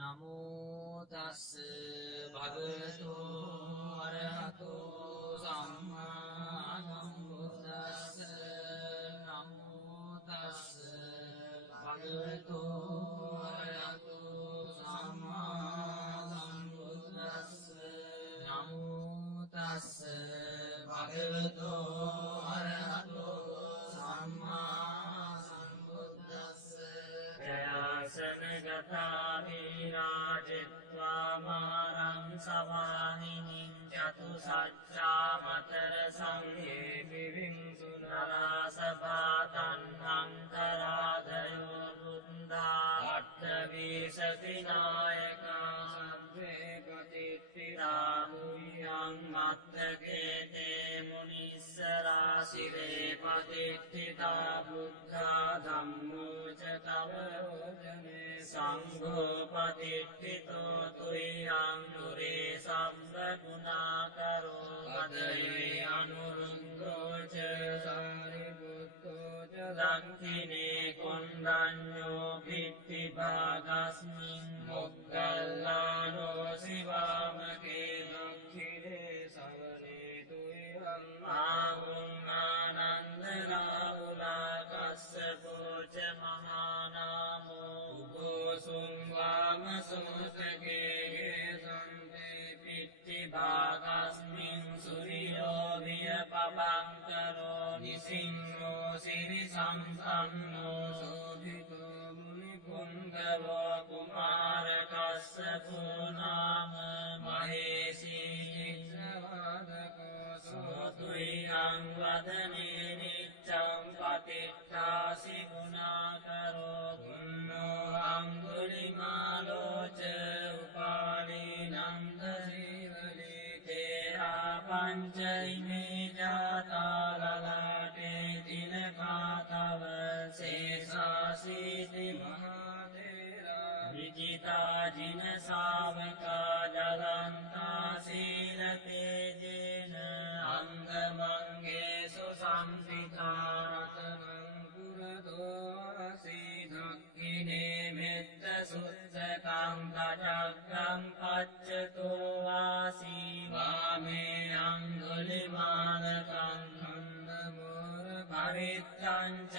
නමෝ තස්ස භගවතු අරහතෝ සම්මා සම්බුද්දස්ස නමෝ තස්ස භගවතු අරහතෝ සම්මා සම්බුද්දස්ස නමෝ තස්ස භගවතු අරහතෝ සම්මා සම්බුද්දස්ස ජයාසන ගතා විරාජිත්වා මාරං සවාහිනින් චතු සච්චා මතර සංඝේ විවිංසු නරාසභාතන් අන්තරාදයෝ බුද්ධා අට්ඨවීසති නායකා සම්භේ පතිත්තිරා මුයං මත්තකේතේ මුනිස්සරා සිරේ පතිත්තිතා බුද්ධා ධම්මෝ ච තව රෝචනේ සංඝෝ පතිත්තිතෝ තුයං නුරේ සම්බ ගුණාකරෝ පදයේ අනුරුද්ධෝ ච සාරිපුත්තෝ ච දක්ඛිනේ කොණ්ඩඤ්ඤෝ පිට්ටි භාගස්මින් මොග්ගල්ලානෝ සිවාමකේ දක්ඛිනේ සවනේ තුයං ආහුං ආනන්ද රාහුලා කස්සපෝ ච මහානාමෝ උගෝසුං වාමසෝතගේ සම්පේ පිට්ටි භාගස්මින් සුරියෝ විය පබංකරෝ නිසිංහෝ සිරි සම්පන්නෝ සෝභිතෝ මුනි පුංගවෝ කුමාර කස්සපෝ නාම මහේසී චිත්‍රවාදකෝ සෝතුයං වදනේ නිච්ඡං පතිත්තාසි ගුණාකරෝ පුන්නෝ අංගුලිමාලෝ ච උපාලී නන්ද සීවලී තේරා පංචයිමේ ජාතා ලලාටේ තිලකාතව සේසාසීති මහතේරා විජිතා ජින සාවකා ජලන්තා සීල තේජේන අංගමංගේසු සම්පිතා රතනං පුරදෝ ආසීදක්ඛිනේ මෙත්ත සුත්තකං කචක්ඛං පච්චතෝ වාසී වාමේ අංගුලිමාලකං ඛණ්ඩමෝර පරිත්තං ච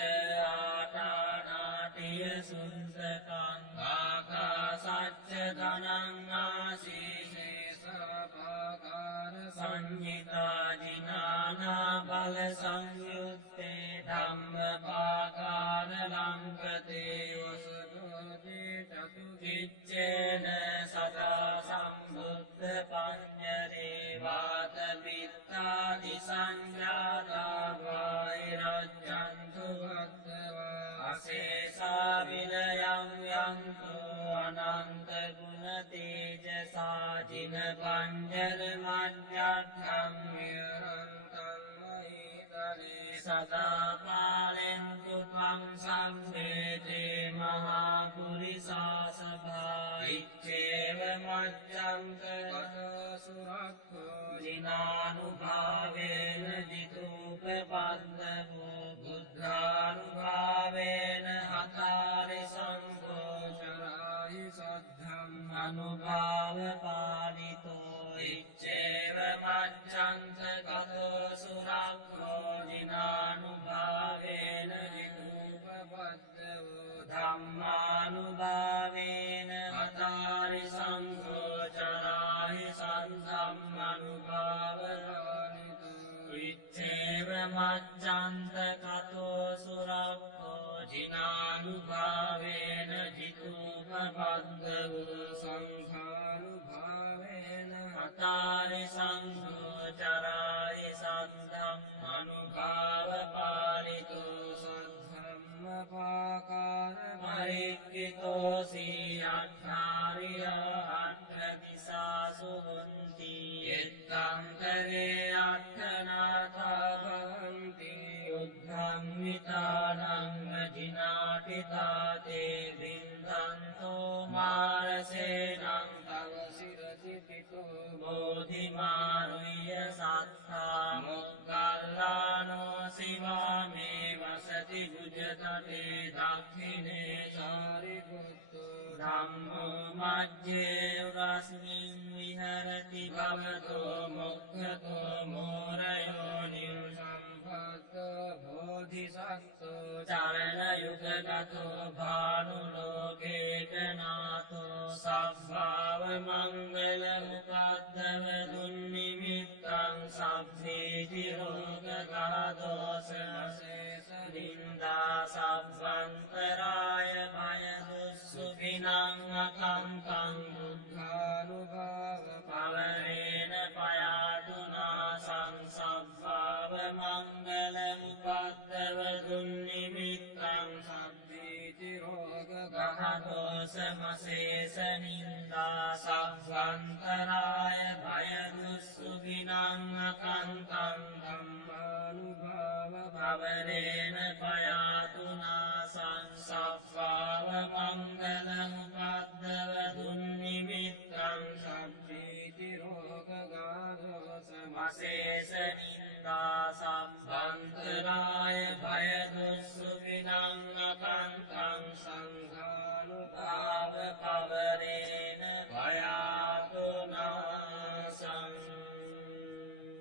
ආටානාටිය සුත්තකං ආකාසච්ච ධනං ආසීසේ සපාකාර සංහිතා ජිනානා බල සංයුත්තේ ධම්මපාකාර ලංකතේ වසතෝතේ චතු කිච්චේන සදා සම්බුද්ධ පඤ්ඤරේ වාත මිත්තාදි සංජාතා වෛරජ්ජන්තු වත්තවා අසේසා විනයං යන්තු අනන්ත ගුණ තේජසා ජින පඤ්ඤර මඤ්ඤත්තං විරන්තං මහිතරේ සදා කාලෙන් තුපං සම්මේතේ මහා පුරිසාසභා ඉච්ඡේව මච්ඡන්ත සුරක්ඛෝ ජිනානුභාවේන දිතූපපන්නෝ බුද්ධානුභාවේන හතරි සංඝෝ චරාහි සද්ධම් අනුභාව පාලිතෝ ඉච්ඡේව මච්ඡන්ත ගතෝ සුරක්ඛෝ ජිනානුභාවේන දිතූපපද්දෝ ධම්මානුභාවේන හතරි සංඝෝ චරාහි සද්ධම් අනුභාව පාලිතෝ ඉච්ඡේව මච්ඡන්ත ගතෝ සුරක්ඛෝ ජිනානුභාවේන දිතූපපද්දෝ සංඝානුභාවේන හතරි සංඝෝ චරාහි සද්ධම් අනුභාව පාලිතෝ සද්ධම්මපාකාර පරික්ඛිතෝ සී අට්ඨාරිය අට්ඨ දිසාසු හොන්ති එත්තංකරේ අට්ඨනාථා භවන්ති යුද්ධං විතානං ජිනාටිතාතේ බින්දන්තෝ මාරසේනං තව සිරසි පිතෝ බෝධිමානුය සත්තා මොග්ගල්ලානෝ සිවාමේ වසති බුජතටේ දක්ඛිනේ සාරිපුත්තෝ ධම්මෝ මජ්ජේ රස්මින් විහරති භවතෝ මොක්ඛතෝ මෝරයෝ නිර්සම්පත්තෝ බෝධිසත්වෝ චරණ යුගගතෝ භානුලෝකේත නාතෝ සබ්භාව මංගල උපද්දව දුන්නිමිත්තං සබ්බේති රෝග ගාදෝස අශේෂ නින්දා සබ්බන්තරාය භය දුස්සුඛිනං අකම්පං බුද්ධානුභාව පවරේන පයාතුනා සංසබ්බාව මංගල උපද්දව දුන්නිමිත්තං සබ්බේති රෝග ගාදෝස මශේෂ නින්දා සබ්බන්තරාය භය දුස්සුඛිනං අකම්පං ධම්මානුභාව පවරේන පයාතුනා සංසබ්බාව මංගල උපද්දව දුන්නිමිත්තං සබ්බේති රෝග ගාදෝස මශේෂ නින්දා සබ්බන්තරාය භය දුස්සුඛිනං අකම්පං සංඝානුභාව පවරේන